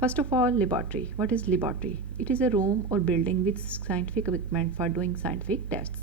First of all, laboratory. What is laboratory? It is a room or building with scientific equipment for doing scientific tests.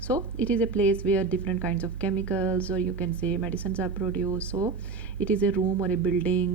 So it is a place where different kinds of chemicals, or you can say medicines, are produced. So it is a room or a building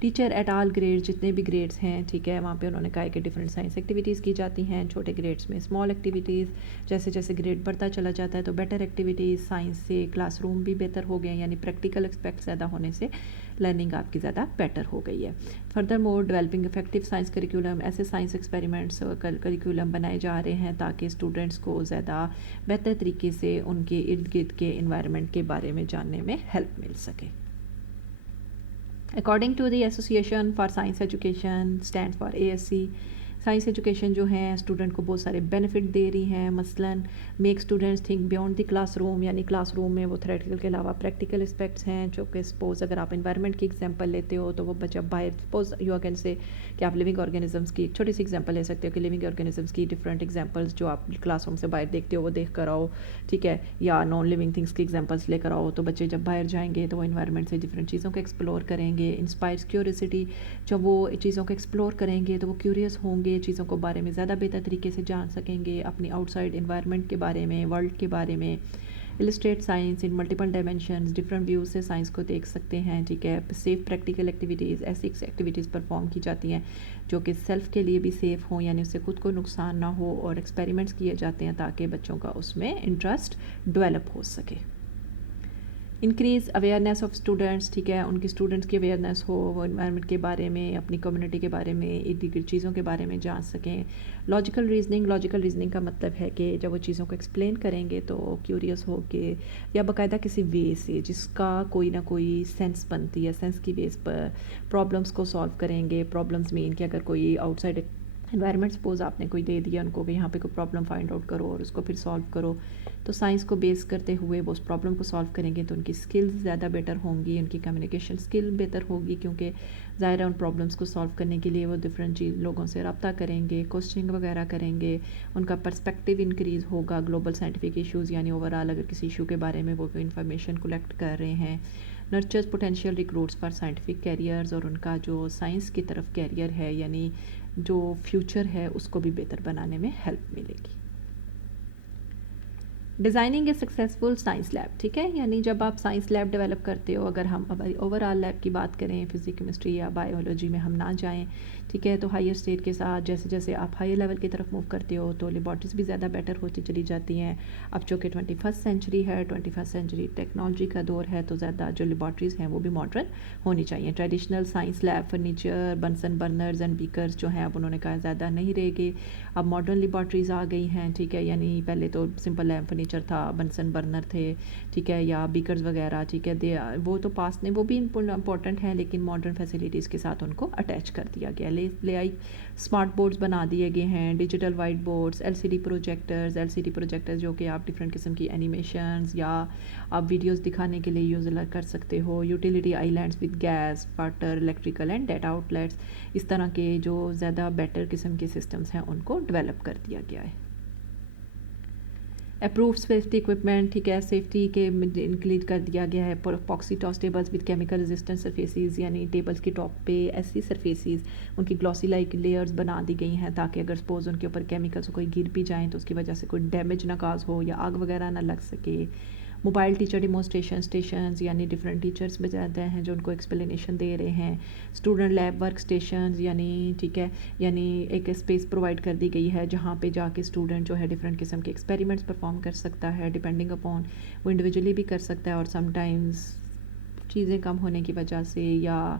teacher at all grade, جتنے بھی grades ہیں ٹھیک ہے، وہاں پہ انہوں نے کہا ہے کہ ڈفرینٹ سائنس ایکٹیویٹیز کی جاتی ہیں، چھوٹے گریڈس میں اسمال ایکٹیویٹیز، جیسے جیسے گریڈ بڑھتا چلا جاتا ہے تو بیٹر ایکٹیویٹیز، سائنس سے کلاس روم بھی بہتر ہو گئے ہیں، یعنی پریکٹیکل اسپیکٹ زیادہ ہونے سے لرننگ آپ کی زیادہ بیٹر ہو گئی ہے. Further more developing effective science curriculum, ایسے سائنس ایکسپیریمنٹس کریکولم بنائے جا رہے ہیں تاکہ اسٹوڈنٹس کو زیادہ بہتر طریقے سے ان کے ارد گرد کے انوائرمنٹ کے بارے میں جاننے میں ہیلپ مل سکے. According to the Association for Science Education stands for ASC، science education جو ہے اسٹوڈنٹ کو بہت سارے بینیفٹ دے رہی ہیں، مثلاً make students think beyond the class room, یعنی کلاس روم میں وہ تھیوریٹیکل کے علاوہ پریکٹیکل اسپیکٹس ہیں، جو کہ سپوز اگر آپ انوائرمنٹ کی ایگزامپل لیتے ہو تو وہ بچہ باہر، سپوز یو کین سے کہ آپ لیونگ آرگینزمس کی ایک چھوٹی سی ایگزامپل لے سکتے ہو کہ لیونگ آرگینزمس کی ڈفرینٹ ایگزامپلس جو آپ کلاس روم سے باہر دیکھتے ہو وہ دیکھ کر آؤ ٹھیک ہے، یا نان لیونگ تھنگس کی ایگزامپلس لے کر آؤ، تو بچے جب باہر جائیں گے تو وہ انوائرمنٹ سے ڈفرینٹ چیزوں کو ایکسپلور کریں گے. انسپائرس کیوریوسٹی، جب وہ چیزوں کو ایکسپلور کریں گے تو وہ کیوریس ہوں گے، چیزوں کو بارے میں زیادہ بہتر طریقے سے جان سکیں گے، اپنی آؤٹ سائڈ انوائرمنٹ کے بارے میں، ورلڈ کے بارے میں. Illustrate science in multiple dimensions, different views سے سائنس کو دیکھ سکتے ہیں ٹھیک ہے. سیف پریکٹیکل ایکٹیویٹیز، ایسی ایکٹیویٹیز پرفارم کی جاتی ہیں جو کہ سیلف کے لیے بھی سیف ہوں، یعنی اس سے خود کو نقصان نہ ہو، اور ایکسپیریمنٹس کیے جاتے ہیں تاکہ بچوں کا اس میں انٹرسٹ ڈیولپ ہو سکے. انکریز اویئرنیس آف اسٹوڈنٹس ٹھیک ہے، ان کی اسٹوڈنٹس کی اویئرنیس ہو، وہ انوائرمنٹ کے بارے میں، اپنی کمیونٹی کے بارے میں، ارد گرد چیزوں کے بارے میں جان سکیں. لاجیکل ریزننگ کا مطلب ہے کہ جب وہ چیزوں کو ایکسپلین کریں گے تو کیوریس ہو کے یا باقاعدہ کسی وے سے جس کا کوئی نہ کوئی سینس بنتی ہے، سینس کی بیس پر پرابلمس کو سالو کریں گے. پرابلمس مین کہ اگر کوئی آؤٹ سائڈ انوائرمنٹ سپوز آپ نے کوئی دے دیا ان کو کہ یہاں پہ کوئی پرابلم فائنڈ آؤٹ کرو اور اس کو پھر سالو کرو، تو سائنس کو بیس کرتے ہوئے وہ اس پرابلم کو سالو کریں گے تو ان کی اسکلز زیادہ بیٹر ہوں گی، ان کی کمیونیکیشن اسکل بہتر ہوگی، کیونکہ ظاہر ہے ان پرابلمس کو سالو کرنے کے لیے وہ ڈفرینٹ لوگوں سے رابطہ کریں گے، کوسچنگ وغیرہ کریں گے، ان کا پرسپیکٹیو انکریز ہوگا گلوبل سائنٹیفک ایشوز، یعنی اوور آل اگر کسی ایشو کے بارے میں وہ انفارمیشن کلیکٹ کر رہے ہیں. Nurtures potential recruits for scientific careers, اور ان کا جو سائنس کی طرف کیریئر ہے یعنی جو فیوچر ہے اس کو بھی بہتر بنانے میں ہیلپ ملے گی. Designing a successful science lab ٹھیک ہے، یعنی جب آپ سائنس لیب ڈیولپ کرتے ہو، اگر ہم اوور آل لیب کی بات کریں، فزکس کیمسٹری یا بایولوجی میں ہم نہ جائیں ٹھیک ہے، تو ہائر اسٹیٹ کے ساتھ جیسے جیسے آپ ہائر لیول کی طرف موو کرتے ہو تو لیبارٹریز بھی زیادہ بیٹر ہوتی چلی جاتی ہیں. اب چونکہ 21 سینچری ہے، 21 سینچری ٹیکنالوجی کا دور ہے، تو زیادہ جو لیبارٹریز ہیں وہ بھی ماڈرن ہونی چاہیے. Traditional science lab furniture Bunsen burners and beakers جو ہیں اب انہوں نے کہا زیادہ نہیں رہے گے، اب ماڈرن لیبارٹریز آ گئی ہیں ٹھیک ہے، یعنی پہلے تو سمپل لیب فرنیچر تھا، بنسن برنر تھے ٹھیک ہے، یا بیکرز وغیرہ ٹھیک ہے، وہ تو پاس نہیں، وہ بھی امپورٹنٹ ہیں لیکن ماڈرن فیسلٹیز کے ساتھ ان کو اٹیچ کر دیا گیا. لے آئی اسمارٹ بورڈز بنا دیے گئے ہیں، digital white boards, L C D projectors جو کہ آپ ڈفرینٹ قسم کی اینیمیشنز یا آپ ویڈیوز دکھانے کے لیے یوز کر سکتے ہو. Utility islands with gas, water, electrical and data outlets, اس طرح کے جو زیادہ بیٹر قسم کے سسٹمز ہیں ان کو ڈیولپ کر دیا گیا ہے. اپرووڈ سیفٹی اکوپمنٹ ٹھیک ہے، سیفٹی کے انکلوڈ کر دیا گیا ہے. Epoxy tops tables with chemical resistant surfaces, یعنی ٹیبلز کی ٹاپ پہ ایسی سرفیسز ان کی گلوسی لائک لیئرز بنا دی گئی ہیں تاکہ اگر سپوز ان کے اوپر کیمیکلس کوئی گر بھی جائیں تو اس کی وجہ سے کوئی ڈیمیج نہ کاز ہو یا آگ وغیرہ نہ لگ سکے. موبائل ٹیچر ڈیمونسٹریشن اسٹیشنز، یعنی ڈفرینٹ ٹیچرز بجاتے ہیں جو ان کو ایکسپلینیشن دے رہے ہیں. اسٹوڈنٹ لیب ورک اسٹیشنز، یعنی ٹھیک ہے، یعنی ایک اسپیس پرووائڈ کر دی گئی ہے جہاں پہ جا کے اسٹوڈنٹ جو ہے ڈفرینٹ قسم کے ایکسپیریمنٹس پرفارم کر سکتا ہے، ڈپینڈنگ اپون وہ انڈیویجولی بھی کر سکتا ہے، اور سم ٹائمز چیزیں کم ہونے کی وجہ سے یا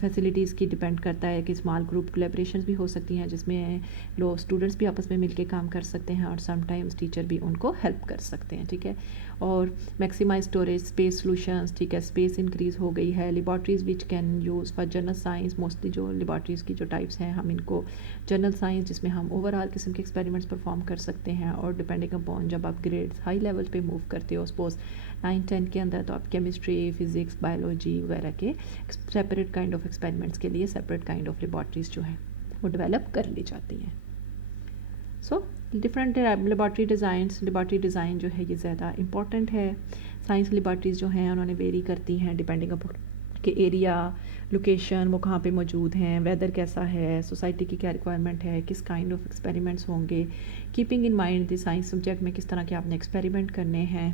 فیسلٹیز کی ڈپینڈ کرتا ہے کہ اسمال گروپ کولیبریشنز بھی ہو سکتی ہیں جس میں لوگ اسٹوڈنٹس بھی آپس میں مل کے کام کر سکتے ہیں، اور سم ٹائمز ٹیچر بھی ان کو ہیلپ کر سکتے ہیں ٹھیک ہے. اور میکسیمائز اسٹوریج اسپیس سولوشنز ٹھیک ہے، اسپیس انکریز ہو گئی ہے. Laboratories which can use for general science, mostly جو لیبارٹریز کی جو ٹائپس ہیں ہم ان کو جنرل سائنس جس میں ہم اوور آل قسم کے ایکسپیریمنٹس پرفارم کر سکتے ہیں، اور ڈپینڈنگ اپون جب آپ گریڈس ہائی لیول پہ موو کرتے ہو سپوز 9-10 کے اندر، تو آپ کیمسٹری، فزکس، بایولوجی وغیرہ کے سیپریٹ کائنڈ آف ایکسپیریمنٹس کے لیے سیپریٹ کائنڈ آف لیبارٹریز جو ہیں وہ ڈیولپ کر لی جاتی ہیں. سو ڈفرینٹ لیبارٹری ڈیزائن جو ہے یہ زیادہ امپورٹنٹ ہے. سائنس لیبارٹریز جو ہیں انہوں نے ویری کرتی ہیں ڈپینڈنگ اپون کہ ایریا، لوکیشن وہ کہاں پہ موجود ہیں، ویدر کیسا ہے، سوسائٹی کی کیا ریکوائرمنٹ ہے، کس کائنڈ آف ایکسپیریمنٹس ہوں گے، keeping in mind the science subject میں کس طرح کے آپ نے ایکسپیریمنٹ کرنے ہیں،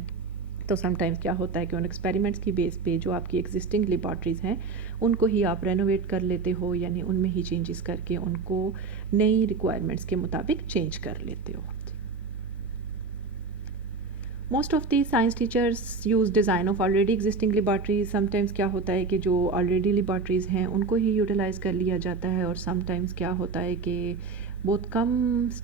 تو سم ٹائمز کیا ہوتا ہے کہ ان ایکسپیریمنٹس کی بیس پہ جو آپ کی ایگزسٹنگ لیبارٹریز ہیں ان کو ہی آپ رینوویٹ کر لیتے ہو، یعنی ان میں ہی چینجز کر کے ان کو نئی ریکوائرمنٹس کے مطابق چینج کر لیتے ہو. Most of the science teachers use design of already existing laboratories. Sometimes کیا ہوتا ہے کہ جو آلریڈی لیبارٹریز ہیں ان کو ہی یوٹیلائز کر لیا جاتا ہے، اور سم ٹائمز کیا ہوتا ہے کہ بہت کم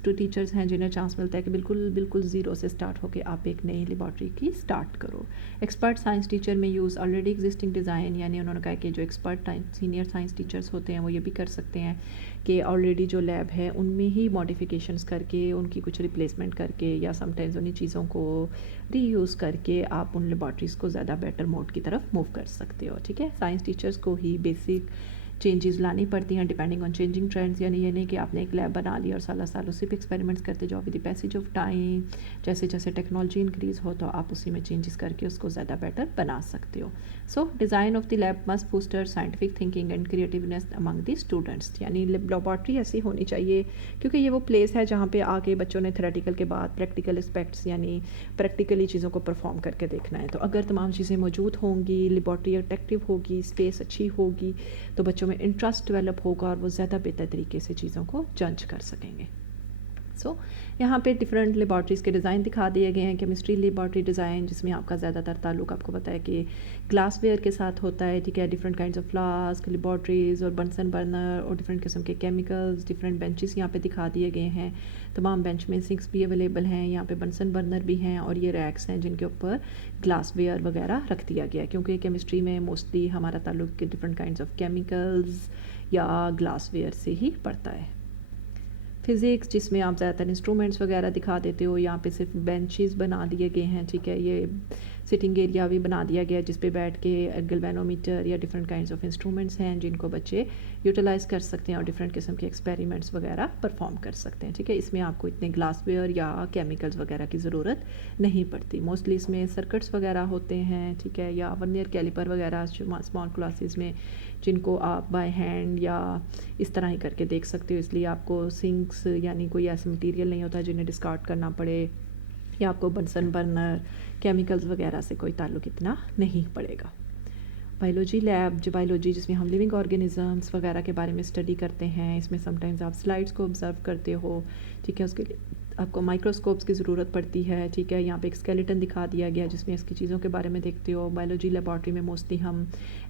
ٹیچرز ہیں جنہیں چانس ملتا ہے کہ بالکل زیرو سے اسٹارٹ ہو کے آپ ایک نئی لیبارٹری کی اسٹارٹ کرو. ایکسپرٹ سائنس ٹیچر میں یوز آلریڈی ایگزسٹنگ ڈیزائن، یعنی انہوں نے کہا کہ جو ایکسپرٹ سینئر سائنس ٹیچرز ہوتے ہیں وہ یہ بھی کر سکتے ہیں کہ آلریڈی جو لیب ہے ان میں ہی ماڈیفیکیشنز کر کے ان کی کچھ ریپلیسمنٹ کر کے یا سم ٹائمز انہیں چیزوں کو ری یوز کر کے آپ ان لیبارٹریز کو زیادہ بیٹر موڈ کی طرف موو کر سکتے ہو. ٹھیک ہے، سائنس ٹیچرز کو ہی بیسک چینجز لانی پڑتی ہیں ڈپینڈنگ آن چینجنگ ٹرینڈز، یعنی یہ نہیں کہ آپ نے ایک لیب بنا لی اور سالوں سے بھی ایکسپیریمنٹس کرتے جاؤ. With the passage of time جیسے جیسے ٹیکنالوجی انکریز ہو تو آپ اسی میں چینجز کر کے اس کو زیادہ بیٹر بنا سکتے ہو. So design of the lab must foster scientific thinking and creativeness among the students, یعنی لیبارٹری ایسی ہونی چاہیے کیونکہ یہ وہ پلیس ہے جہاں پہ آ کے بچوں نے تھیوریٹیکل کے بعد پریکٹیکل اسپیکٹس یعنی پریکٹیکلی چیزوں کو پرفارم کر کے دیکھنا ہے. تو اگر تمام چیزیں موجود ہوں گی، لیبارٹری اٹریکٹیو ہوگی، اسپیس اچھی ہوگی تو بچوں میں انٹرسٹ ڈیولپ ہوگا اور وہ زیادہ بہتر طریقے سے چیزوں کو جج کر سکیں گے. سو یہاں پہ ڈفرینٹ لیبارٹریز کے ڈیزائن دکھا دیے گئے ہیں. کیمسٹری لیبارٹری ڈیزائن جس میں آپ کا زیادہ تر تعلق آپ کو پتہ ہے کہ گلاس ویئر کے ساتھ ہوتا ہے. ٹھیک ہے، different kinds of flask laboratories اور بنسن برنر اور ڈفرینٹ قسم کے کیمیکلز. ڈفرینٹ بینچز یہاں پہ دکھا دیے گئے ہیں. تمام بینچ میں سنکس بھی اویلیبل ہیں، یہاں پہ بنسن برنر بھی ہیں اور یہ ریکس ہیں جن کے اوپر گلاس ویئر وغیرہ رکھ دیا گیا ہے کیونکہ کیمسٹری میں موسٹلی ہمارا تعلق ڈفرینٹ کائنڈز آف کیمیکلز یا گلاس ویئر سے ہی پڑتا ہے. فزکس جس میں آپ زیادہ تر انسٹرومنٹس وغیرہ دکھا دیتے ہو، یہاں پہ صرف بینچز بنا دیے گئے ہیں. ٹھیک ہے، یہ سٹنگ ایریا بھی بنا دیا گیا جس پہ بیٹھ کے گلوینومیٹر یا ڈفرینٹ کائنڈز آف انسٹرومنٹس ہیں جن کو بچے یوٹیلائز کر سکتے ہیں اور ڈفرینٹ قسم کے ایکسپیریمنٹس وغیرہ پرفارم کر سکتے ہیں. ٹھیک ہے، اس میں آپ کو اتنے گلاس ویئر یا کیمیکلز وغیرہ کی ضرورت نہیں پڑتی. موسٹلی اس میں سرکٹس وغیرہ ہوتے ہیں. ٹھیک ہے، یا ورنیئر کیلیپر وغیرہ اسمال کلاسز میں جن کو آپ بائی ہینڈ یا اس طرح ہی کر کے دیکھ سکتے ہو. اس لیے آپ کو سنکس یعنی کوئی ایسا مٹیریل نہیں ہوتا جنہیں ڈسکارڈ کرنا پڑے، یا آپ کو بنسن برنر کیمیکلز وغیرہ سے کوئی تعلق اتنا نہیں پڑے گا. بائیولوجی لیب جو بائیولوجی جس میں ہم لیونگ آرگینزمس وغیرہ کے بارے میں اسٹڈی کرتے ہیں، اس میں سم ٹائمز آپ سلائڈس کو آبزرو کرتے ہو. ٹھیک ہے، اس کے لیے آپ کو مائکروسکوپس کی ضرورت پڑتی ہے. ٹھیک ہے، یہاں پہ ایک اسکیلیٹن دکھا دیا گیا جس میں اس کی چیزوں کے بارے میں دیکھتے ہو. بائیولوجی لیبارٹری میں موسٹلی ہم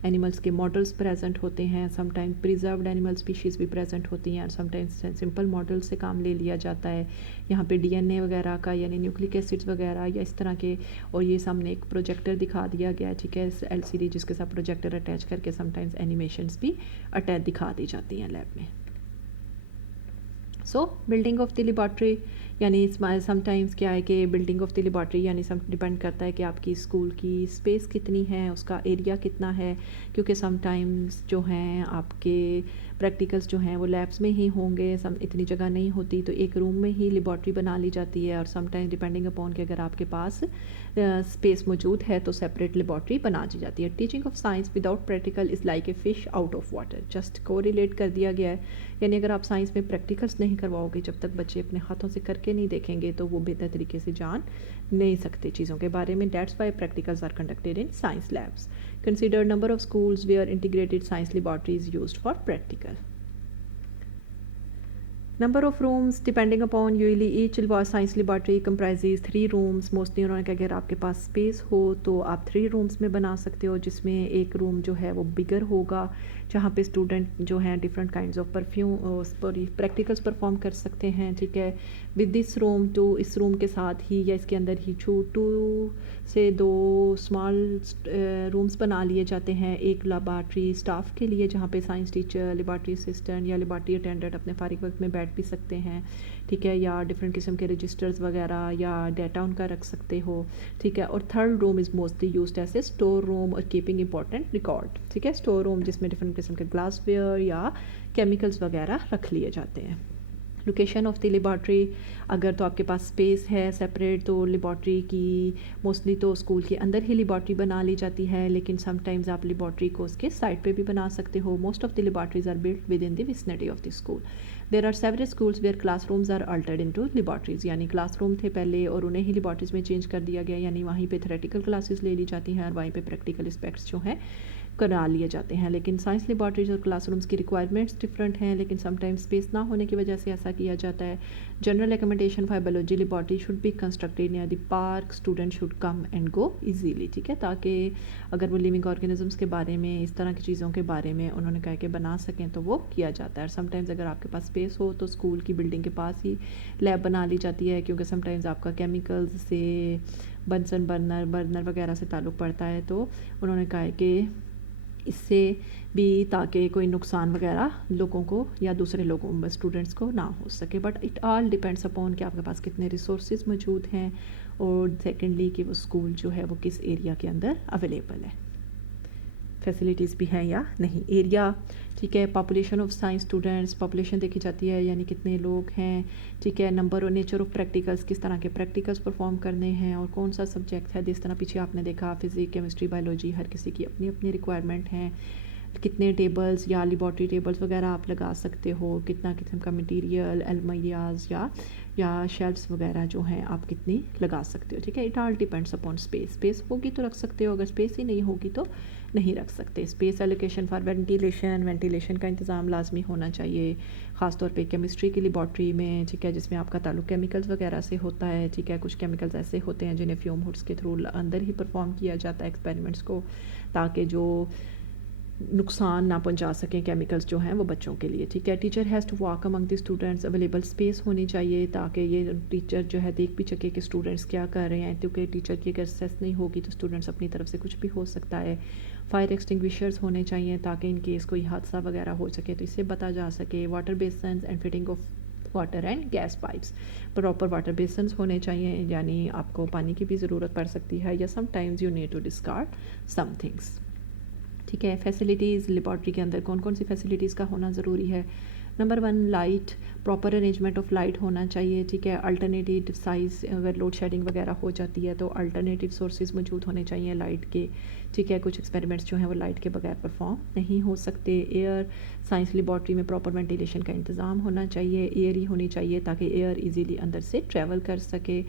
اینیملس کے ماڈلس پریزنٹ ہوتے ہیں. سم ٹائم پریزروڈ اینیمل اسپیشیز بھی پریزنٹ ہوتی ہیں اور سم ٹائمز سمپل ماڈل سے کام لے لیا جاتا ہے. یہاں پہ ڈی این اے وغیرہ کا یعنی نیوکلک ایسڈس وغیرہ یا اس طرح کے، اور یہ سامنے ایک پروجیکٹر دکھا دیا گیا. ٹھیک ہے، ایل سی ڈی جس کے ساتھ پروجیکٹر اٹیچ کر کے سم ٹائمز اینیمیشنز بھی اٹیچ دکھا دی جاتی ہیں لیب میں. سو بلڈنگ آف دی لیبارٹری یعنی سم ٹائمز کیا ہے کہ بلڈنگ آف دی لیبارٹری یعنی سم ڈپینڈ کرتا ہے کہ آپ کی اسکول کی اسپیس کتنی ہے، اس کا ایریا کتنا ہے. کیونکہ سم ٹائمز جو ہیں آپ کے پریکٹیکلس جو ہیں وہ لیبس میں ہی ہوں گے، اتنی جگہ نہیں ہوتی تو ایک روم میں ہی لیبارٹری بنا لی جاتی ہے. اور سم ٹائم ڈپینڈنگ اپون کہ اگر آپ کے پاس اسپیس موجود ہے تو سیپریٹ لیبارٹری بنا دی جاتی ہے. Teaching of science without practical is like a fish out of water. Just کو ریلیٹ کر دیا گیا ہے، یعنی اگر آپ سائنس میں پریکٹیکلس نہیں کرواؤ گے، جب تک بچے اپنے ہاتھوں سے کر کے نہیں دیکھیں گے تو وہ بہتر طریقے سے جان نہیں سکتے چیزوں کے بارے میں. That's why practicals are conducted in science labs. Consider number of schools where integrated science laboratories used for practical. Number of rooms depending upon usually each science laboratory comprises 3 rooms. Mostly انہوں نے کہا کہ اگر آپ کے پاس space ہو تو آپ 3 rooms میں بنا سکتے ہو، جس میں ایک روم جو ہے وہ بگر ہوگا جہاں پہ اسٹوڈنٹ جو ہیں different kinds of practicals perform کر سکتے ہیں. ٹھیک ہے، ود دس روم تو اس روم کے ساتھ ہی یا اس کے اندر ہی 2 سے 2 اسمال رومس بنا لیے جاتے ہیں. ایک لیبارٹری اسٹاف کے لیے جہاں پہ سائنس ٹیچر، لیبارٹری اسسٹنٹ یا لیبارٹری اٹینڈنٹ اپنے فارغ وقت میں بیٹھ بھی سکتے ہیں. ٹھیک ہے، یا ڈفرینٹ قسم کے رجسٹرز وغیرہ یا ڈیٹا ان کا رکھ سکتے ہو. ٹھیک ہے، اور third room is mostly used as a store room اور کیپنگ امپورٹنٹ ریکارڈ. ٹھیک ہے، اسٹور روم جس میں ڈفرینٹ قسم کے گلاس ویئر یا کیمیکلز وغیرہ رکھ لیے جاتے ہیں. لوکیشن آف دی لیبارٹری، اگر تو آپ کے پاس اسپیس ہے سپریٹ تو لیبارٹری کی موسٹلی تو اسکول کے اندر ہی لیبارٹری بنا لی جاتی ہے، لیکن سم ٹائمز آپ لیبارٹری کو اس کے سائٹ پہ بھی بنا سکتے ہو. Most of the laboratories are built within the vicinity of the school. There are several schools where classrooms are altered into laboratories, یعنی کلاس روم تھے پہلے اور انہیں ہی لیبارٹریز میں چینج کر دیا گیا، یعنی وہیں پہ تھیوریٹیکل کلاسز لے لی جاتی ہیں اور وہیں پہ پریکٹیکل اسپیکٹس جو ہیں کرا لیے جاتے ہیں. لیکن سائنس لیبارٹریز اور کلاس رومز کی ریکوائرمنٹس ڈفرینٹ ہیں، لیکن سم ٹائمز اسپیس نہ ہونے کی وجہ سے ایسا کیا جاتا ہے. General accommodation for biology laboratory should be constructed near the park, student should come and go easily. ٹھیک ہے، تاکہ اگر وہ لیونگ آرگینزمس کے بارے میں اس طرح کی چیزوں کے بارے میں انہوں نے کہا کہ بنا سکیں تو وہ کیا جاتا ہے. اور سم ٹائمز اگر آپ کے پاس اسپیس ہو تو اسکول کی بلڈنگ کے پاس ہی لیب بنا لی جاتی ہے، کیونکہ سم ٹائمز آپ کا کیمیکلز سے بنسن برنر وغیرہ سے تعلق پڑتا ہے، تو انہوں نے کہا ہے کہ اس سے بھی تاکہ کوئی نقصان وغیرہ لوگوں کو یا دوسرے لوگوں اسٹوڈنٹس کو نہ ہو سکے. But it all depends upon کہ آپ کے پاس کتنے ریسورسز موجود ہیں، اور سیکنڈلی کہ وہ اسکول جو ہے وہ کس ایریا کے اندر اویلیبل ہے، فیسلٹیز بھی ہیں یا نہیں. ایریا، ٹھیک ہے، population of science students, population دیکھی جاتی ہے یعنی کتنے لوگ ہیں. ٹھیک ہے، نمبر اور نیچر آف پریکٹیکلس، کس طرح کے پریکٹیکلس پرفارم کرنے ہیں اور کون سا سبجیکٹ ہے. جس طرح پیچھے آپ نے دیکھا فزکس، کیمسٹری، بایولوجی، ہر کسی کی اپنی اپنی ریکوائرمنٹ ہیں. کتنے ٹیبلز یا لیبارٹری ٹیبلز وغیرہ آپ لگا سکتے ہو، کتنا قسم کا مٹیریل، المیاز یا شیلفس وغیرہ جو ہیں آپ کتنی لگا سکتے ہو. ٹھیک ہے، it all depends upon space. Space ہوگی تو رکھ سکتے ہو، اگر اسپیس ہی نہیں ہوگی تو نہیں رکھ سکتے. اسپیس ایلوکیشن فار وینٹیلیشن کا انتظام لازمی ہونا چاہیے، خاص طور پہ کیمسٹری کی لیبارٹری میں. ٹھیک ہے، جس میں آپ کا تعلق کیمیکلز وغیرہ سے ہوتا ہے. ٹھیک ہے، کچھ کیمیکلز ایسے ہوتے ہیں جنہیں فیوم ہوڈس کے تھرو اندر ہی پرفارم کیا جاتا ہے ایکسپیریمنٹس کو، تاکہ جو نقصان نہ پہنچا سکیں کیمیکلز جو ہیں وہ بچوں کے لیے. ٹھیک ہے، teacher has to walk among the students, available space ہونی چاہیے تاکہ یہ ٹیچر جو ہے دیکھ بھی سکے کہ اسٹوڈنٹس کیا کر رہے ہیں، کیونکہ ٹیچر کی اگر سیس نہیں ہوگی تو اسٹوڈنٹس اپنی طرف سے کچھ بھی ہو سکتا ہے. فائر ایکسٹنگویشرز ہونے چاہیے تاکہ ان کیس کوئی حادثہ وغیرہ ہو سکے تو اس سے بتا جا سکے. Water basins and fitting of water and gas pipes, proper water basins ہونے چاہیے، یعنی آپ کو پانی کی بھی ضرورت پڑ سکتی ہے یا sometimes you need to discard some things. ٹھیک ہے، فیسلٹیز لیبارٹری کے اندر کون کون سی فیسلٹیز کا ہونا ضروری ہے. Number 1، light, proper arrangement of light ہونا چاہیے. ٹھیک ہے، الٹرنیٹیو سائز، اگر لوڈ شیڈنگ وغیرہ ہو جاتی ہے تو الٹرنیٹیو سورسز موجود ہونے چاہیے لائٹ کے. ٹھیک ہے، کچھ ایکسپیریمنٹس جو ہیں وہ لائٹ کے بغیر پرفارم نہیں ہو سکتے. ایئر، سائنس لیبارٹری میں پراپر وینٹیلیشن کا انتظام ہونا چاہیے، ایئر ہی ہونی چاہیے تاکہ ایئر ایزیلی اندر سے ٹریول کر سکے.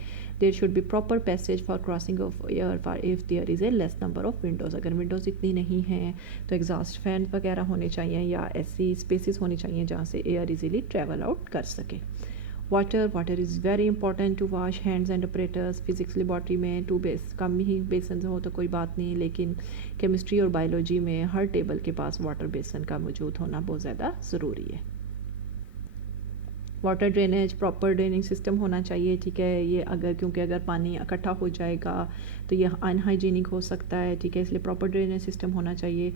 There should be proper passage for crossing of air for if there is a less number of windows. اگر ونڈوز اتنی نہیں ہیں تو ایگزاسٹ فین وغیرہ ہونے چاہیے یا ایسی اسپیسیز ہونی چاہیے جہاں سے ایئر ایزیلی ٹریول آؤٹ کر سکے. Water is very important to wash hands and apparatus. Physics laboratory میں 2 کم ہی بیسنز ہو تو کوئی بات نہیں، لیکن کیمسٹری اور بایولوجی میں ہر ٹیبل کے پاس واٹر بیسن کا موجود ہونا بہت زیادہ ضروری ہے. Water drainage, proper draining system ہونا چاہیے. ٹھیک ہے، یہ کیونکہ اگر پانی اکٹھا ہو جائے گا تو یہ انہائیجینک ہو سکتا ہے. ٹھیک ہے، اس لیے پراپر ڈرینیج سسٹم ہونا چاہیے.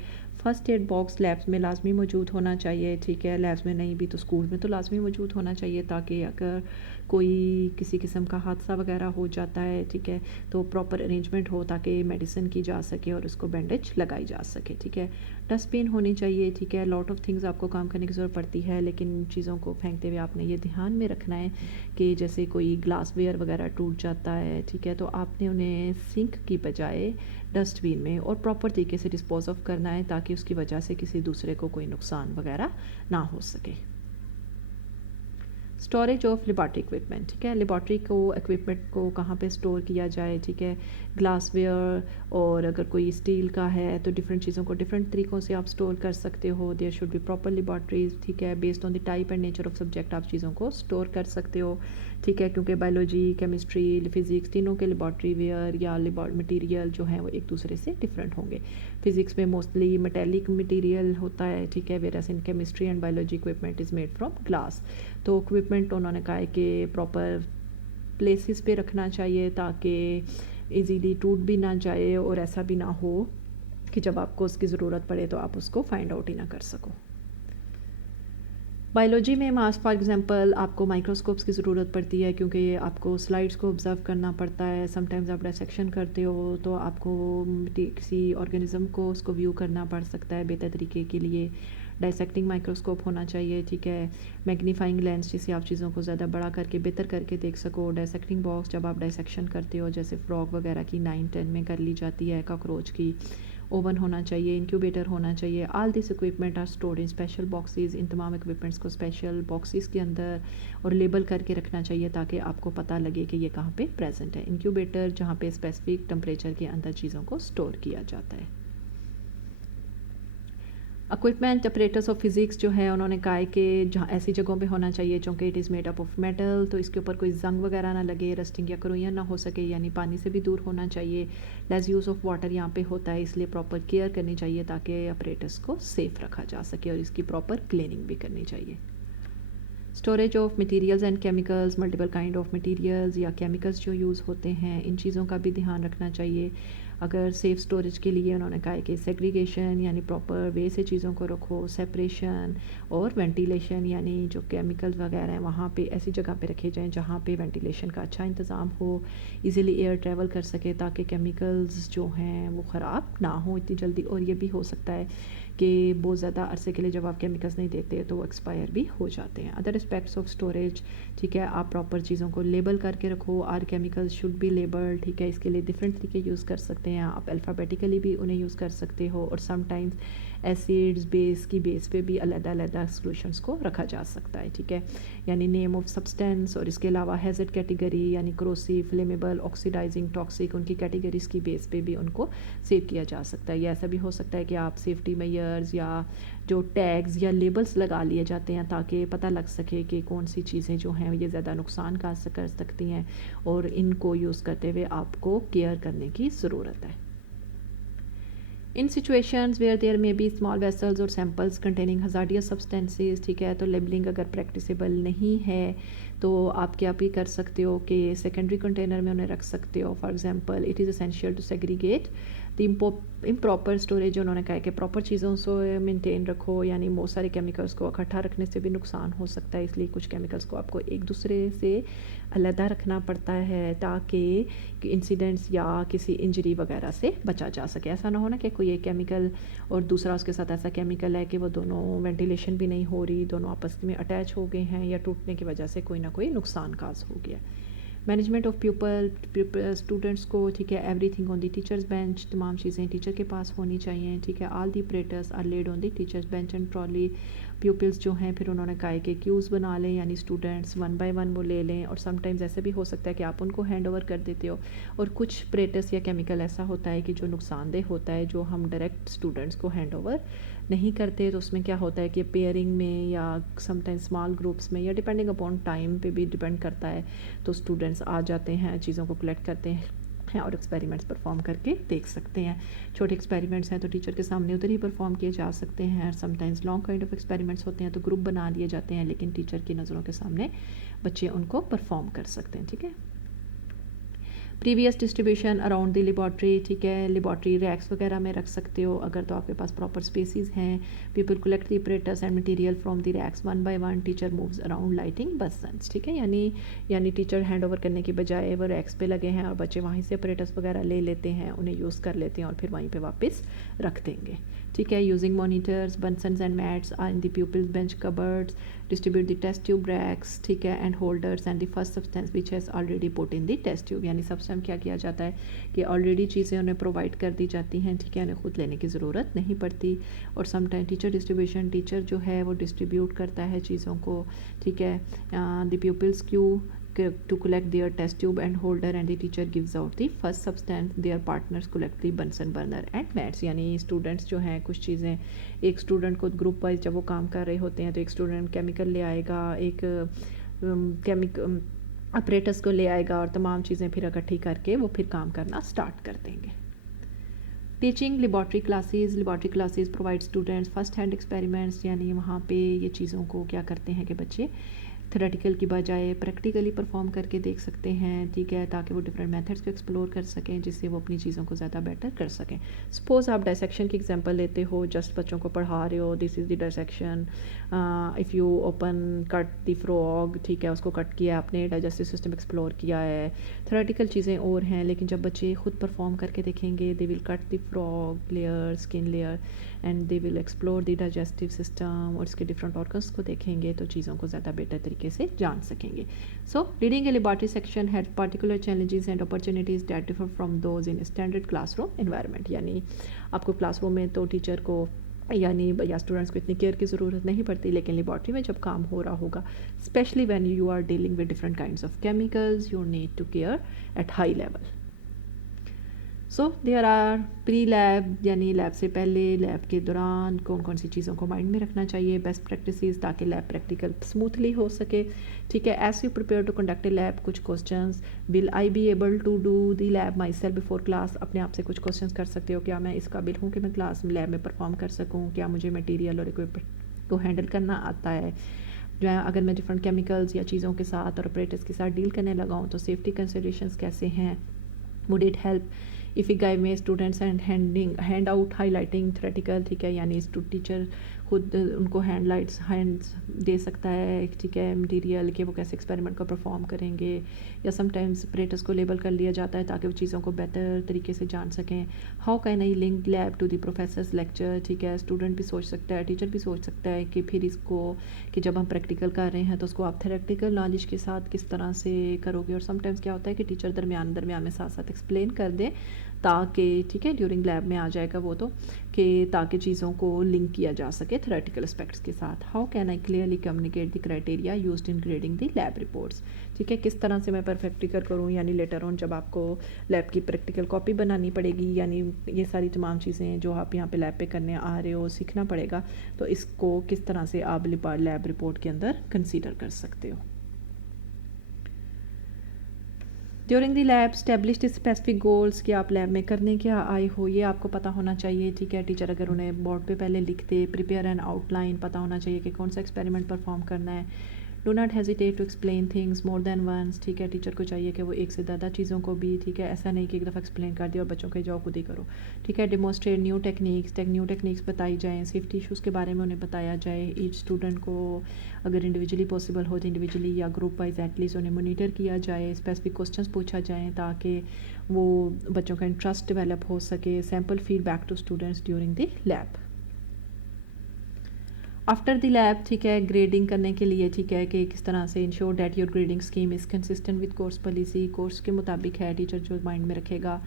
فرسٹ ایڈ باکس لیبس میں لازمی موجود ہونا چاہیے. ٹھیک ہے، لیبس میں نہیں بھی تو اسکول میں تو لازمی موجود ہونا چاہیے تاکہ اگر کوئی کسی قسم کا حادثہ وغیرہ ہو جاتا ہے، ٹھیک ہے، تو پراپر ارینجمنٹ ہو تاکہ میڈیسن کی جا سکے اور اس کو بینڈیج لگائی جا سکے. ٹھیک ہے، ڈسٹ بین ہونی چاہیے. ٹھیک ہے، لاٹ آف تھنگز آپ کو کام کرنے کی ضرورت پڑتی ہے، لیکن چیزوں کو پھینکتے ہوئے آپ نے یہ دھیان میں رکھنا ہے کہ جیسے کوئی گلاس ویئر وغیرہ ٹوٹ جاتا ہے، ٹھیک ہے، تو آپ نے انہیں سنک کی بجائے ڈسٹ بین میں اور پراپر طریقے سے ڈسپوز آف کرنا ہے تاکہ اس کی وجہ سے کسی دوسرے کو کوئی نقصان وغیرہ نہ ہو سکے. Storage of laboratory equipment. ٹھیک ہے، لیبارٹری کو اکوپمنٹ کو کہاں پہ اسٹور کیا جائے. ٹھیک ہے، گلاس ویئر اور اگر کوئی اسٹیل کا ہے تو ڈفرینٹ چیزوں کو ڈفرینٹ طریقوں سے آپ اسٹور کر سکتے ہو. There should be proper laboratories. ٹھیک ہے، based on the type and nature of subject آپ چیزوں کو اسٹور کر سکتے ہو. ٹھیک ہے، کیونکہ بایولوجی، کیمسٹری، فزکس تینوں کے لیبارٹری ویئر یا مٹیریل جو ہیں وہ ایک دوسرے سے ڈفرینٹ ہوں گے. فزکس میں موسٹلی میٹیلک مٹیریل ہوتا ہے. ٹھیک ہے، where as in chemistry and biology equipment is made from glass. تو اکوپمنٹ انہوں نے کہا ہے کہ پراپر پلیسز پہ رکھنا چاہیے تاکہ ایزیلی ٹوٹ بھی نہ جائے اور ایسا بھی نہ ہو کہ جب آپ کو اس کی ضرورت پڑے تو آپ اس کو فائنڈ آؤٹ ہی نہ کر سکو. بایولوجی میں فار ایگزامپل آپ کو مائکروسکوپس کی ضرورت پڑتی ہے کیونکہ آپ کو سلائڈس کو آبزرو کرنا پڑتا ہے. سم ٹائمز آپ ڈائسیکشن کرتے ہو تو آپ کو کسی آرگینزم کو اس کو ویو کرنا پڑ سکتا ہے بہتر طریقے کے لیے. ڈائسیکٹنگ مائکروسکوپ ہونا چاہیے، ٹھیک ہے، میگنیفائنگ لینس جس سے آپ چیزوں کو زیادہ بڑا کر کے بہتر کر کے دیکھ سکو، ڈائسیکٹنگ باکس جب آپ ڈائسیکشن کرتے ہو جیسے فراگ وغیرہ کی 9-10 میں کر لی جاتی ہے، کاکروچ کی، اوون ہونا چاہیے، انکیوبیٹر ہونا چاہیے. All this equipment are stored in special boxes. ان تمام اکوپمنٹس کو اسپیشل باکسز کے اندر اور لیبل کر کے رکھنا چاہیے تاکہ آپ کو پتہ لگے کہ یہ کہاں پہ پریزنٹ ہے. انکیوبیٹر جہاں پہ اسپیسیفک ٹمپریچر کے اندر چیزوں کو اسٹور کیا جاتا ہے. اکوپمنٹ اپریٹس آف فزکس جو ہے انہوں نے کہا ہے کہ جہاں ایسی جگہوں پہ ہونا چاہیے چونکہ it is made up of metal, تو اس کے اوپر کوئی زنگ وغیرہ نہ لگے، رسٹنگ یا کروئیاں نہ ہو سکے، یعنی پانی سے بھی دور ہونا چاہیے. لیس یوز آف واٹر یہاں پہ ہوتا ہے، اس لیے پراپر کیئر کرنی چاہیے تاکہ اپریٹس کو سیف رکھا جا سکے اور اس کی پراپر کلیننگ بھی کرنی چاہیے. Storage of materials and chemicals, multiple kind of materials یا کیمیکلز جو یوز ہوتے ہیں ان چیزوں کا بھی دھیان رکھنا چاہیے. اگر سیف اسٹوریج کے لیے انہوں نے کہا ہے کہ سیگریگیشن یعنی پراپر وے سے چیزوں کو رکھو، سیپریشن اور وینٹیلیشن یعنی جو کیمیکلز وغیرہ ہیں وہاں پہ ایسی جگہ پہ رکھے جائیں جہاں پہ وینٹیلیشن کا اچھا انتظام ہو، ایزیلی ایئر ٹریول کر سکے تاکہ کیمیکلز جو ہیں وہ خراب نہ ہوں اتنی جلدی. اور یہ بھی ہو سکتا ہے کہ بہت زیادہ عرصے کے لیے جب آپ کیمیکلز نہیں دیتے تو وہ ایکسپائر بھی ہو جاتے ہیں. ادر اسپیکٹس آف اسٹوریج، ٹھیک ہے، آپ پراپر چیزوں کو لیبل کر کے رکھو. Are chemicals should be label, ٹھیک ہے، اس کے لیے ڈفرینٹ طریقے یوز کر سکتے ہیں آپ. الفابیٹیکلی بھی انہیں یوز کر سکتے ہو اور سم ٹائمز ایسیڈز بیس کی بیس پہ بھی علیحدہ علیحدہ سولوشنس کو رکھا جا سکتا ہے، ٹھیک ہے، یعنی نیم آف سبسٹینس اور اس کے علاوہ ہیزرڈ کیٹیگری یعنی کروسیو، فلیمیبل، آکسیڈائزنگ، ٹاکسک، ان کی کیٹیگریز کی بیس پہ بھی ان کو سیو کیا جا سکتا ہے. یا ایسا بھی ہو سکتا ہے کہ آپ سیفٹی میئرز یا جو ٹیگز یا لیبلز لگا لیے جاتے ہیں تاکہ پتہ لگ سکے کہ کون سی چیزیں جو ہیں یہ زیادہ نقصان کر سکتی ہیں اور ان کو یوز کرتے ہوئے آپ کو کیئر کرنے کی ضرورت ہے. ان سچویشنز ویئر دیئر میں بی اسمال ویسلز اور سیمپلز کنٹیننگ ہزارڈیس سبسٹینسز، ٹھیک ہے، تو لیبلنگ اگر پریکٹیسیبل نہیں ہے تو آپ کیا بھی کر سکتے ہو کہ سیکنڈری کنٹینر میں انہیں رکھ سکتے ہو. For example it is essential to segregate the improper storage. انہوں نے کہا کہ پراپر چیزوں سے مینٹین رکھو، یعنی بہت سارے کیمیکلز کو اکٹھا رکھنے سے بھی نقصان ہو سکتا ہے، اس لیے کچھ کیمیکلز کو آپ کو ایک دوسرے سے علیحدہ رکھنا پڑتا ہے تاکہ انسیڈنٹس یا کسی انجری وغیرہ سے بچا جا سکے. ایسا نہ ہونا کہ کوئی ایک کیمیکل اور دوسرا اس کے ساتھ ایسا کیمیکل ہے کہ وہ دونوں وینٹیلیشن بھی نہیں ہو رہی، دونوں آپس میں اٹیچ ہو گئے ہیں یا ٹوٹنے کی وجہ سے کوئی نہ کوئی نقصان کاز ہو گیا. مینجمنٹ آف پیپل، اسٹوڈنٹس کو، ٹھیک ہے، everything on the teacher's bench, تمام چیزیں ٹیچر کے پاس ہونی چاہیے، ٹھیک ہے. All the apparatus are laid on the teacher's bench and trolley. Pupils جو ہیں پھر انہوں نے کہا کہ کیوز بنا لیں، یعنی اسٹوڈنٹس 1 by 1 وہ لے لیں، اور سم ٹائمز ایسے بھی ہو سکتا ہے کہ آپ ان کو ہینڈ اوور کر دیتے ہو. اور کچھ اپریٹس یا کیمیکل ایسا ہوتا ہے کہ جو نقصان دہ ہوتا ہے جو ہم ڈائریکٹ اسٹوڈنٹس کو ہینڈ اوور نہیں کرتے، تو اس میں کیا ہوتا ہے کہ پیئرنگ میں یا سم ٹائم اسمال گروپس میں یا ڈپینڈنگ اپون ٹائم پہ بھی ڈپینڈ کرتا ہے، تو اسٹوڈنٹس آ جاتے ہیں، چیزوں کو کلیکٹ کرتے ہیں اور ایکسپیریمنٹس پرفارم کر کے دیکھ سکتے ہیں. چھوٹے ایکسپیریمنٹس ہیں تو ٹیچر کے سامنے ادھر ہی پرفارم کیے جا سکتے ہیں. Some times long kind of experiments ہوتے ہیں تو گروپ بنا لیے جاتے ہیں، لیکن ٹیچر کی نظروں کے سامنے بچے ان کو پرفارم کر سکتے ہیں، ٹھیک ہے. Previous distribution around the laboratory, ٹھیک ہے، لیبارٹری ریکس وغیرہ میں رکھ سکتے ہو اگر تو آپ کے پاس پراپر اسپیسیز ہیں. Pupils collect the apparatus and material from the racks 1 by 1. Teacher moves around lighting bunsens, ٹھیک ہے، یعنی ٹیچر ہینڈ اوور کرنے کی بجائے وہ ریکس پہ لگے ہیں اور بچے وہیں سے اپریٹس وغیرہ لے لیتے ہیں، انہیں یوز کر لیتے ہیں اور پھر وہیں پہ واپس رکھ دیں گے، ٹھیک ہے. Using monitors, bunsens and mats are in the pupils bench cupboards. Distribute the test tube racks, ٹھیک ہے، and holders and the first substance which has already put in the test tube. یعنی سب سے کیا کیا جاتا ہے کہ آلریڈی چیزیں انہیں پرووائڈ کر دی جاتی ہیں، ٹھیک ہے، انہیں خود لینے کی ضرورت نہیں پڑتی. اور some time teacher distribution, teacher جو ہے وہ ڈسٹریبیوٹ کرتا ہے چیزوں کو، ٹھیک ہے. The pupils queue to collect their test tube and holder and the teacher gives out the first substance. Their partners collect the Bunsen burner and mats. یعنی اسٹوڈنٹس جو ہیں کچھ چیزیں ایک اسٹوڈنٹ کو گروپ وائز جب وہ کام کر رہے ہوتے ہیں تو ایک اسٹوڈنٹ کیمیکل لے آئے گا، ایک اپریٹس کو لے آئے گا اور تمام چیزیں پھر اکٹھی کر کے وہ پھر کام کرنا سٹارٹ کر دیں گے. Teaching laboratory classes provide students first hand experiments. یعنی وہاں پہ یہ چیزوں کو کیا کرتے ہیں کہ بچے تھیوریٹیکل کی بجائے پریکٹیکلی پرفارم کر کے دیکھ سکتے ہیں، ٹھیک ہے، تاکہ وہ ڈفرینٹ میتھڈس کو ایکسپلور کر سکیں جس سے وہ اپنی چیزوں کو زیادہ بیٹر کر سکیں. سپوز آپ ڈائسیکشن کی ایگزامپل لیتے ہو، جسٹ بچوں کو پڑھا رہے ہو، this is the dissection, if you open cut the frog, ٹھیک ہے، اس کو کٹ کیا آپ نے، ڈائجسٹو سسٹم ایکسپلور کیا ہے. تھیوریٹیکل چیزیں اور ہیں، لیکن جب بچے خود پرفارم کر کے دیکھیں گے، they will cut the frog layer, skin layer, and they will explore the digestive system, اور اس کے ڈفرینٹ آرگنس کو دیکھیں گے تو چیزوں کو زیادہ بیٹر طریقے سے جان سکیں گے. سو reading a laboratory section has particular challenges and opportunities that differ from those in standard class room environment. یعنی آپ کو کلاس روم میں تو ٹیچر کو یعنی یا اسٹوڈنٹس کو اتنی کیئر کی ضرورت نہیں پڑتی، لیکن لیبارٹری میں جب کام ہو رہا ہوگا، specially when you are dealing with different kinds of chemicals, you need to care at high level. So there are pre lab, یعنی لیب سے پہلے، لیب کے دوران کون کون سی چیزوں کو مائنڈ میں رکھنا چاہیے، بیسٹ پریکٹسز تاکہ لیب پریکٹیکل اسموتھلی ہو سکے. ٹھیک ہے، as you prepare to conduct a lab, کچھ questions, will I be able to do the lab myself before class. اپنے آپ سے کچھ کوسچنز کر سکتے ہو، کیا میں اس قابل ہوں کہ میں کلاس لیب میں پرفارم کر سکوں، کیا مجھے مٹیریل اور اکوپمنٹ کو ہینڈل کرنا آتا ہے، جو ہے اگر میں ڈفرینٹ کیمیکلز یا چیزوں کے ساتھ اور آپریٹرس کے ساتھ ڈیل کرنے لگا ہوں تو سیفٹی کنسیڈریشنز کیسے ہیں. would it help if we guide my students and hand out highlighting theoretical. ٹھیک ہے، یعنی ٹیچر خود ان کو ہینڈس دے سکتا ہے، ٹھیک ہے، مٹیریل کہ وہ کیسے ایکسپیریمنٹ کو پرفارم کریں گے، یا سم ٹائمز آپریٹرس کو لیبل کر لیا جاتا ہے تاکہ وہ چیزوں کو بہتر طریقے سے جان سکیں. How can I link lab to the professors lecture. ٹھیک ہے، اسٹوڈنٹ بھی سوچ سکتا ہے، ٹیچر بھی سوچ سکتا ہے کہ پھر اس کو کہ جب ہم پریکٹیکل کر رہے ہیں تو اس کو آپ تھیوریٹیکل نالج کے ساتھ کس طرح سے کرو گے. اور سم ٹائمز کیا ہوتا ہے کہ ٹیچر درمیان میں ساتھ ساتھ ایکسپلین کر دیں تاکہ، ٹھیک ہے، ڈیورنگ لیب میں آ جائے گا وہ تو، کہ تاکہ چیزوں کو لنک کیا جا سکے تھیوریٹیکل اسپیکٹس کے ساتھ. How can I clearly communicate the criteria used in grading the lab reports. ٹھیک ہے، کس طرح سے میں پرفیکٹیکل کروں، یعنی لیٹر آن جب آپ کو لیب کی پریکٹیکل کاپی بنانی پڑے گی، یعنی یہ ساری تمام چیزیں جو آپ یہاں پہ لیب پہ کرنے آ رہے ہو سیکھنا پڑے گا، تو اس کو کس طرح سے آپ لیب رپورٹ کے اندر کنسیڈر کر سکتے ہو. During the lab establish the specific goals, کہ آپ لیب میں کرنے کیا آئے ہو یہ آپ کو پتہ ہونا چاہیے. ٹھیک ہے، ٹیچر اگر انہیں بورڈ پہ پہلے لکھتے، پریپیئر این آؤٹ لائن، پتہ ہونا چاہیے کہ کون سا ایکسپیریمنٹ پرفارم کرنا ہے. Do not hesitate to explain things more than once. ٹھیک ہے، ٹیچر کو چاہیے کہ وہ ایک سے زیادہ چیزوں کو بھی، ٹھیک ہے، ایسا نہیں کہ ایک دفعہ ایکسپلین کر دیا اور بچوں کے جاؤ خود ہی کرو. ٹھیک ہے، ڈیمونسٹریٹ نیو ٹیکنیکس بتائی جائیں، سیفٹی ایشوز کے بارے میں انہیں بتایا جائے. ایچ اسٹوڈنٹ کو اگر انڈیویجولی پاسبل ہو تو انڈیویجولی یا گروپ وائز ایٹ لیسٹ انہیں مانیٹر کیا جائے، اسپیسیفک کوسچنس پوچھا جائیں تاکہ وہ بچوں کا انٹرسٹ ڈیولپ ہو سکے. Sample feedback to students during the lab. After the lab, ٹھیک ہے، گریڈنگ کرنے کے لیے، ٹھیک ہے، کہ کس طرح سے ensure that your grading scheme is consistent with course policy. Course کے مطابق ہے، ٹیچر جو مائنڈ میں رکھے گا.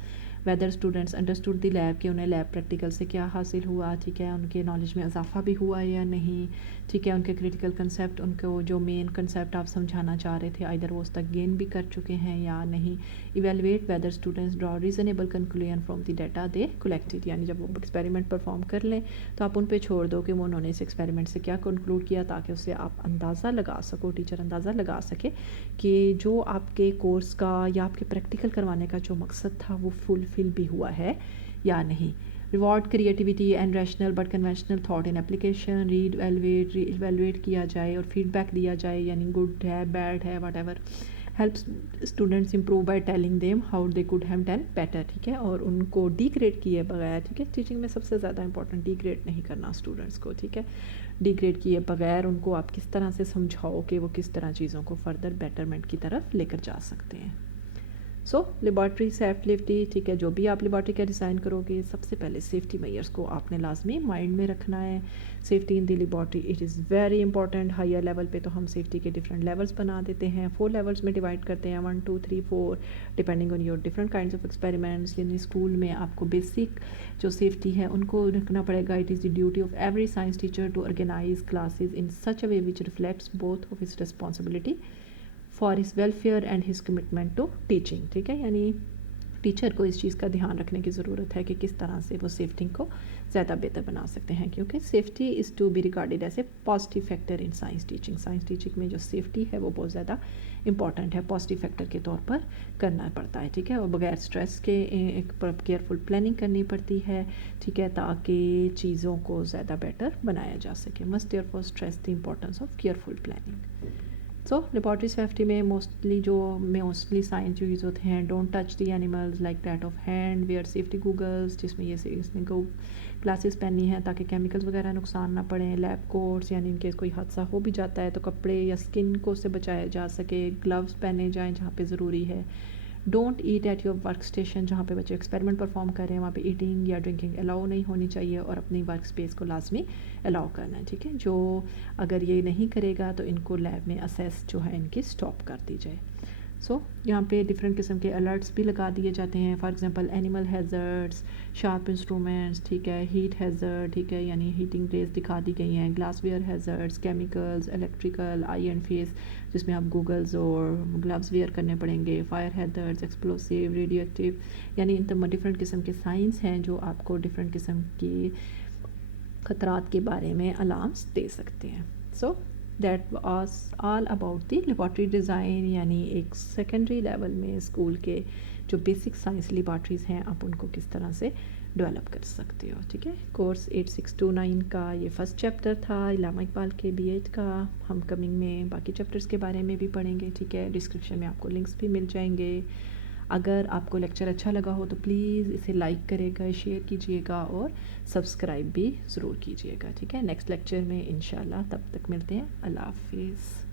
Whether students understood the lab, کہ انہیں لیب پریکٹیکل سے کیا حاصل ہوا، ٹھیک ہے، ان کے نالج میں اضافہ بھی ہوا یا نہیں. ٹھیک ہے، ان کے کریٹیکل کنسیپٹ، ان کو جو مین کنسیپٹ آپ سمجھانا چاہ رہے تھے آئدر وہ اس تک گین بھی کر چکے ہیں یا نہیں. Evaluate weather students draw reasonable conclusion from the data they collected. یعنی جب وہ ایکسپیریمنٹ پرفارم کر لیں تو آپ ان پہ چھوڑ دو کہ وہ انہوں نے اس ایکسپیریمنٹ سے کیا کنکلوڈ کیا، تاکہ اس سے آپ اندازہ لگا سکو، ٹیچر اندازہ لگا سکے کہ جو آپ کے کورس کا یا آپ کے پریکٹیکل کروانے کا جو مقصد تھا وہ فلفل بھی ہوا ہے یا نہیں. Reward creativity and rational but conventional thought in application. Evaluate کیا جائے اور فیڈ بیک دیا جائے، یعنی گڈ ہے، بیڈ ہے، what ever. Helps students improve by telling them how they could have done better. ٹھیک ہے، اور ان کو ڈی گریڈ کیے بغیر، ٹھیک ہے، ٹیچنگ میں سب سے زیادہ امپورٹنٹ ڈی گریڈ نہیں کرنا اسٹوڈنٹس کو. ٹھیک ہے، ڈی گریڈ کیے بغیر ان کو آپ کس طرح سے سمجھاؤ کہ وہ کس طرح چیزوں کو فردر بیٹرمنٹ کی طرف لے کر جا سکتے ہیں. سو لیبارٹری سیفٹی، ٹھیک ہے، جو بھی آپ لیبارٹری کا ڈیزائن کرو گے سب سے پہلے سیفٹی میئرس کو آپ نے لازمی مائنڈ میں رکھنا ہے. Safety in the laboratory it is very important. Higher level پہ تو ہم سیفٹی کے ڈفرینٹ لیولس بنا دیتے ہیں، 4 لیولس میں ڈیوائڈ کرتے ہیں، 1 2 3 4 depending on your different kinds of experiments. یعنی اسکول میں آپ کو بیسک جو سیفٹی ہے ان کو رکھنا پڑے گا. It is the duty of every science teacher to organise classes in such a way which reflects both of his responsibility for his welfare and his commitment to teaching. ٹھیک ہے، یعنی teacher کو اس چیز کا دھیان رکھنے کی ضرورت ہے کہ کس طرح سے وہ سیفٹی کو زیادہ بہتر بنا سکتے ہیں، کیونکہ safety is to be regarded as a positive factor in science teaching. Science teaching میں جو سیفٹی ہے وہ بہت زیادہ امپورٹنٹ ہے، پازیٹیو فیکٹر کے طور پر کرنا پڑتا ہے. ٹھیک ہے، اور بغیر اسٹریس کے ایک کیئرفل پلاننگ کرنی پڑتی ہے. ٹھیک ہے، تاکہ چیزوں کو زیادہ بیٹر بنایا جا سکے. Must therefore stress the importance of careful planning. So laboratory safety میں موسٹلی سائنس جو یوز ہوتے ہیں، don't touch the animals like that of hand, wear safety goggles, جس میں اس نے گلاسز پہننی ہیں تاکہ کیمیکلز وغیرہ نقصان نہ پڑیں، لیب کوٹس یعنی ان کیس کوئی حادثہ ہو بھی جاتا ہے تو کپڑے یا اسکن کو اس سے بچایا جا سکے، گلوز پہنے جائیں جہاں پہ ضروری ہے، don't eat at your work station, جہاں پہ بچے ایکسپیریمنٹ پرفارم کر رہے ہیں وہاں پہ ایٹنگ یا ڈرنکنگ الاؤ نہیں ہونی چاہیے، اور اپنی ورک اسپیس کو لازمی الاؤ کرنا ہے، ٹھیک ہے. جو اگر یہ نہیں کرے گا تو ان کو لیب میں اسیس جو ہے ان کی اسٹاپ کر دی جائے. سو یہاں پہ ڈفرینٹ قسم کے الرٹس بھی لگا دیے جاتے ہیں، for example animal hazards, sharp instruments, ٹھیک ہے، ہیٹ ہیزرڈ، ٹھیک ہے، یعنی ہیٹنگ ریز دکھا دی گئی ہیں، glassware hazards, chemicals, electrical, eye and face جس میں آپ گوگلز اور گلوز ویئر کرنے پڑیں گے، فائر ہیزرڈس، ایکسپلوسیو، ریڈیو ایکٹیو، یعنی ان ڈفرینٹ قسم کے سائنس ہیں جو آپ کو ڈفرینٹ قسم کی خطرات کے بارے میں الارمس دے سکتے ہیں. So that was all about the laboratory design, یعنی ایک سیکنڈری لیول میں اسکول کے جو بیسک سائنس لیبارٹریز ہیں آپ ان کو کس طرح سے ڈیولپ کر سکتے ہو. ٹھیک ہے، کورس 8629 کا یہ فرسٹ چیپٹر تھا علامہ اقبال کے بی ایڈ کا. ہم کمنگ میں باقی چیپٹرز کے بارے میں بھی پڑھیں گے. ٹھیک ہے، ڈسکرپشن میں آپ کو لنکس بھی مل جائیں گے. اگر آپ کو لیکچر اچھا لگا ہو تو پلیز اسے لائک کرے گا، شیئر کیجئے گا اور سبسکرائب بھی ضرور کیجئے گا. ٹھیک ہے، نیکسٹ لیکچر میں انشاءاللہ، تب تک ملتے ہیں. اللہ حافظ.